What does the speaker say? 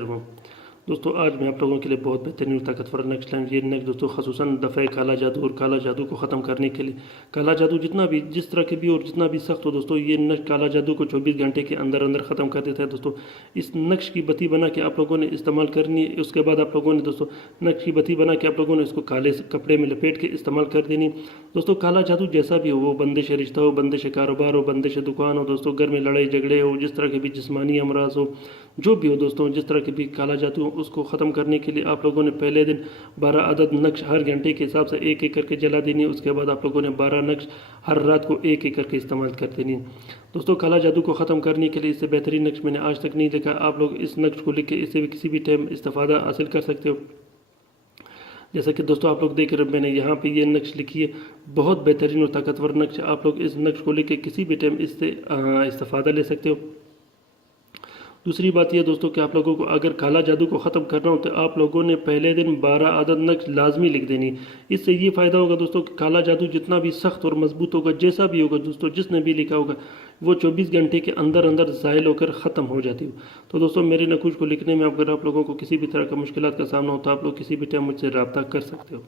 ہوں دوستوں، آج میں آپ لوگوں کے لیے بہت بہترین اور طاقتور نقش لائیں۔ یہ نقش دوستوں خصوصاً دفع کالا جادو اور کالا جادو کو ختم کرنے کے لیے، کالا جادو جتنا بھی جس طرح کے بھی اور جتنا بھی سخت ہو دوستوں، یہ نقش کالا جادو کو 24 گھنٹے کے اندر اندر ختم کر دیتا ہے۔ دوستوں اس نقش کی بتی بنا کے آپ لوگوں نے استعمال کرنی ہے۔ اس کے بعد آپ لوگوں نے دوستوں نقش کی بتی بنا کے آپ لوگوں نے اس کو کالے کپڑے میں لپیٹ کے استعمال کر دینی۔ دوستوں کالا جادو جیسا بھی ہو، وہ بندش رشتہ ہو، بندش کاروبار ہو، بندش دکان ہو، دوستوں گھر میں لڑائی جھگڑے ہو، جس طرح کے بھی جسمانی امراض ہو، جو بھی ہو دوستوں، جس طرح کے بھی کالا جادو ہو، اس کو ختم کرنے کے لیے آپ لوگوں نے پہلے دن 12 عدد نقش ہر گھنٹے کے حساب سے ایک ایک کر کے جلا دینی ہے۔ اس کے بعد آپ لوگوں نے 12 نقش ہر رات کو ایک ایک کر کے استعمال کر دینی ہے۔ دوستوں کالا جادو کو ختم کرنے کے لیے اس سے بہترین نقش میں نے آج تک نہیں دیکھا۔ آپ لوگ اس نقش کو لکھ کے اس سے بھی کسی بھی ٹائم استفادہ حاصل کر سکتے ہو۔ جیسا کہ دوستوں آپ لوگ دیکھ رہے ہیں، میں نے یہاں پہ یہ نقش لکھی ہے، بہت بہترین اور طاقتور نقش ہے۔ آپ لوگ اس نقش کو لکھ کے کسی بھی ٹائم اس سے استفادہ لے سکتے ہو۔ دوسری بات یہ دوستوں کہ آپ لوگوں کو اگر کالا جادو کو ختم کرنا ہو تو آپ لوگوں نے پہلے دن 12 عدد نقش لازمی لکھ دینی۔ اس سے یہ فائدہ ہوگا دوستوں کہ کالا جادو جتنا بھی سخت اور مضبوط ہوگا، جیسا بھی ہوگا دوستوں، جس نے بھی لکھا ہوگا، وہ 24 گھنٹے کے اندر اندر زائل ہو کر ختم ہو جاتی ہو۔ تو دوستوں میرے نقوش کو لکھنے میں اگر آپ لوگوں کو کسی بھی طرح کا مشکلات کا سامنا ہو تو آپ لوگ کسی بھی ٹائم مجھ سے رابطہ کر سکتے ہو۔